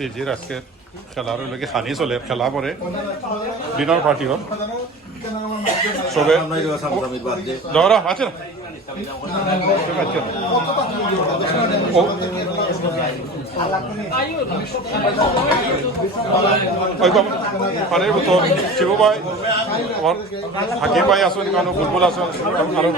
সিজির আজকে খেলার লোকে খানি চলে খেলা পরে ডিনার পার্টি হল সবে ধরা আছে না পানির বোতল শিবু ভাই আমার হাকিম ভাই আসুন কারণ বুলবুল আসুন আরো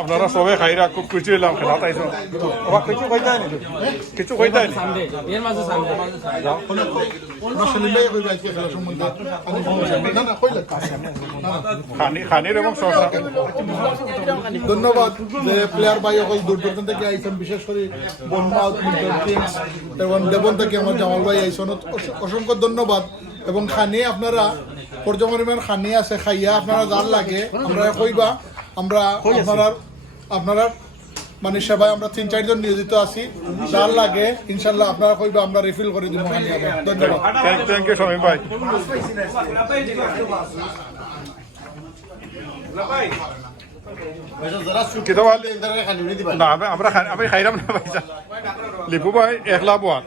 আপনারা সবাই খাইরা খুব খুশি হইলাম খেলা তাইছো আবার কিছু কইতে হয় কিছু কইতে হয় খানির এবং ধন্যবাদ যে প্লেয়ার ভাই সকল দূর দূরান্ত থেকে আইসেন বিশেষ করে এবং দেবন থেকে আমার জামাল ভাই আইসন অসংখ্য ধন্যবাদ এবং খানি আপনারা পর্যপরিমাণ খানি আছে খাইয়া আপনারা যার লাগে আমরা কইবা আমরা আপনারা মানে সেবায় আমরা 3-4 জন নিয়োজিত আছি যার লাগে ইনশাল্লাহ আপনারা কইবা আমরা রিফিল করে দিব ধন্যবাদ থ্যাংক ইউ শামীম ভাই আমি খাইলাম না ভাই লিপু ভাই একলা বোয়া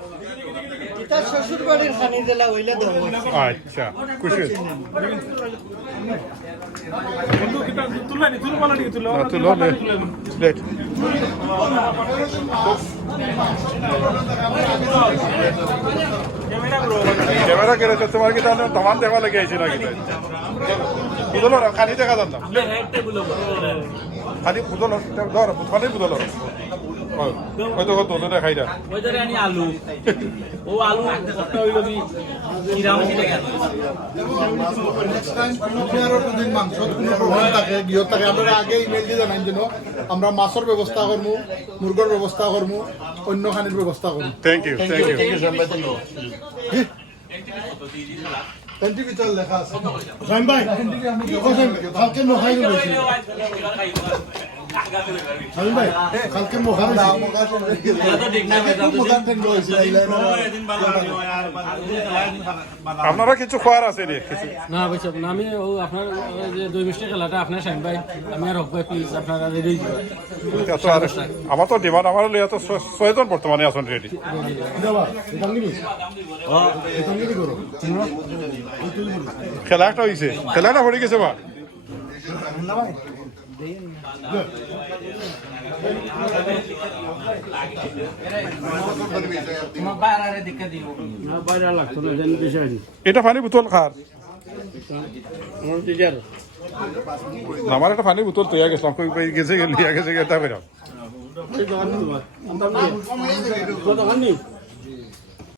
আচ্ছা খুশি ক্যামেরা কেড়েছে তোমার কি তাহলে তোমার দেখা লেগে আইছি নাকি বুঝলো না খানি দেখা যান না খালি বুঝলো ধর খালি বুঝলো হয়তো কত দেখাই না আলু ও আলু আমরা মাছের ব্যবস্থা করবো মুরগের ব্যবস্থা করবো অন্য খানির ব্যবস্থা করবো থ্যাংক ইউ লেখা আছে আপনারা কিছু খাওয়ার আছে না ভাই আমি আপনার যে দই মিষ্টি খেলাটা আপনার শাহিন ভাই আমি আর হক ভাই প্লিজ আপনারা রেডি আমার তো ডিমান্ড আমার লিয়ে তো 6 জন বর্তমানে আছেন রেডি খেলা একটা হয়েছে খেলাটা পড়ে গেছে বা এটা পানি বোতল খার আমার একটা পানির বোতল তৈরি গেছিলাম গেছে লিয়া গেছে এটা বেরাম